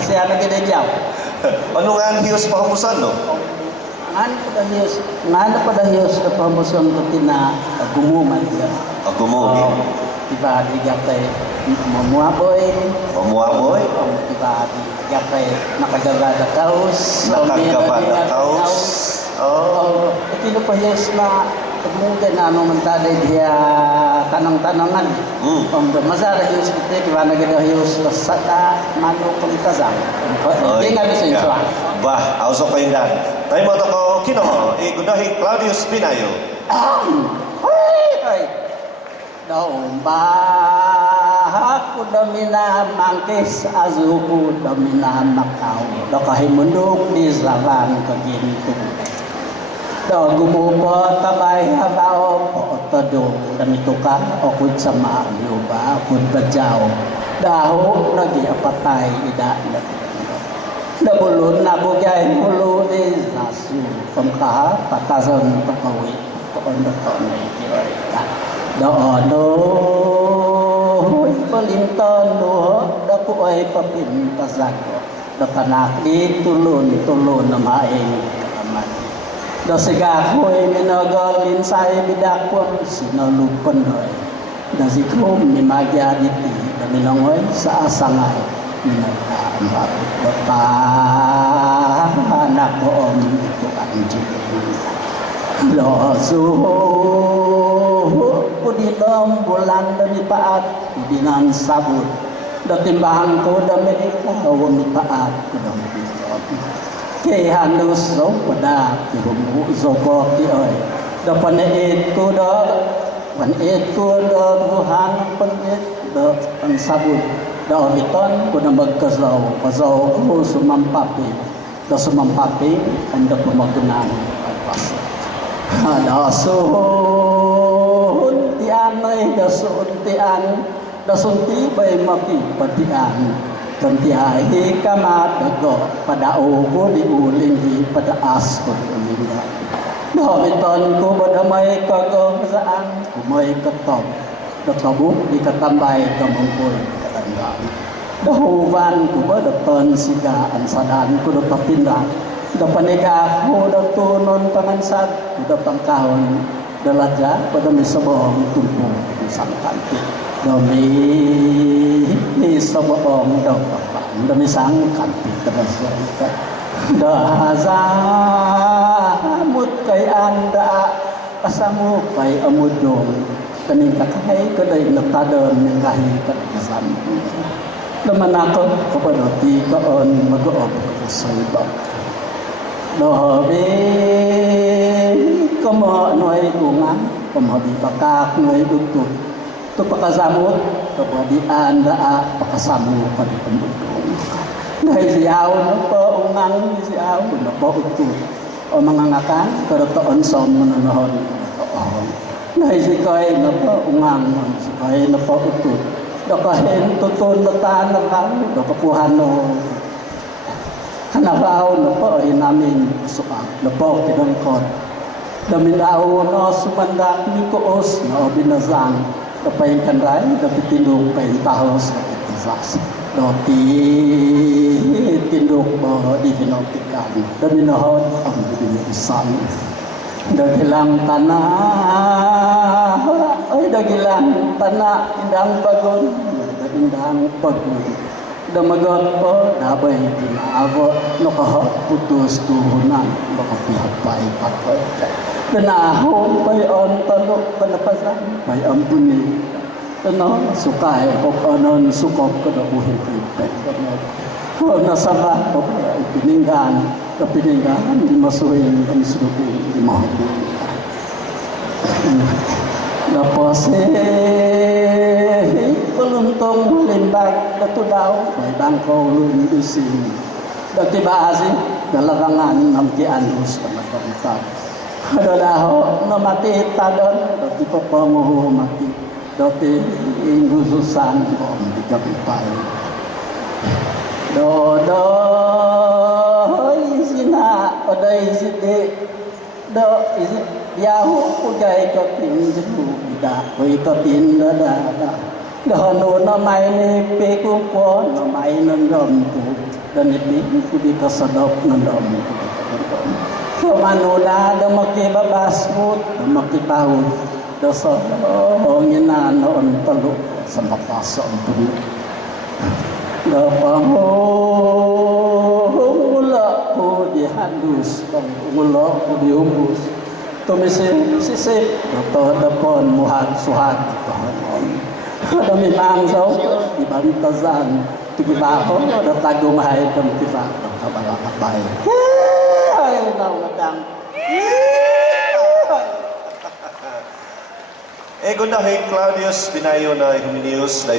siya na ginadyaw. Ano nga ang hiyos pahamusan, no? Ngano pa dahiyos na pamuson ko gumuman siya. Gumugi. Diba, digapay mamuaboy. Mamuaboy. Diba, digapay nakagagada kaos. Nakagagada kaos. Ito pa hiyos na mungkin ano man tayo dia tanang-tanangan. Masara hiyos ito, diba, nagagahiyos sa mano palitazang. Hindi nga gusto yun siya. Bah, ausok kayo na. Tayo mo ito ko, kino, igunahin Claudius Pinayo. Ay! Daong bahak ko damina mangkis azuku damina makaw. Dakahimundok di zavan kaginto. Da gumupo tabay habao po todo damito ka okut sama yuba kun bajao. Daho lagi apatay ida. Dabulun na bugay mulu di zasu pemkaha patasan pakawi koon ni kita. Dono palintan no daku ay papintasan ko dakanak di tulun na maing aman do sigakoy minagalin say bidakon sinalupon hoy da sikom ni magyaditi da minangoy sa asangay minagkaambat bata anak ko itu anjing losu kudinam bulan demi paat kudinan sabut datimbang ko demi ikawon paat kudam ke hanus so pada kumu zoko ti oi da panet ko da buhan panet da an sabut da biton ko na magkasaw pasaw ko sumampapi da sumampapi anda pemagunan pas ada sun tian ay dasun tian dasunti bay maki patian kantiahi kamat dago padao ko di uling pada as ko ulinga dawiton ko badamay kagasaan kumay katop databuk di katambay kamungkul katanda dahuvan ko badaton siga ansadan ko datapinda dapanega ko datunon pangansad datang kahon dalaja pada misabong tumpo isang kanti dami ni sabong dapat dami sang kanti terus dahaza mut kay anda kasamu kay amudong kaning kakay kaday natadon ng kahit kasan naman ako kepada ti kaon mag-oob sa ibang dobe kamo noy ungan kamo di pakak noy utut tu pakasamut kapadi anda pakasamu padi penduduk dai siaw no po ungan siaw no po utut o mangangakan keretoon som menonohon dai sikoy no po ungan sikoy no po utut dakahen tutun letan lekan dakapuhan no hanabaw no po namin suka no po kinangkot daminaw no sumandak ni koos no binazang kapay kanray kapitindog pay tahos kapitizas no ti tindog mo di pinotikan daminahon ang binisan dagilang tanah ay dagilang tanah indang bagon indang bagon damagot po dabay pinaabo nakahot putus tuhunan makapihapay pakoy danahon bayon talok panapasan may ampuni tano sukay o anon sukop kada buhin pipet o nasaba o pininggan kapininggan di masuhin ang sunukin di mahapun tapos peluntong limbag datudaw may bangkaw lundusin dati baasin dalarangan ng kianus na magpapitag Adadaho na mati tadon dati papanguho mati dati ingususan o di kapipay dodo isina oday iside do isi yahu kujay kapin jiru ida koi kapin dada dono na may ni peku po na may nandom po dan hindi ka sadap ng dami. So manula, da makibabasmut, da makipahod, da sa nginanoon talo sa mapasa ang tulo. Da pangula ko di handus, pangula ko di humbus. Tumisip-sisip, ito dapon, muhag, suhag, ito. Dami mangsaw, ibantazan, tigibako, natagumay, tagibako, kabalakabay. Ay, naunadang. Egundahin Claudius Binayo na Huminius na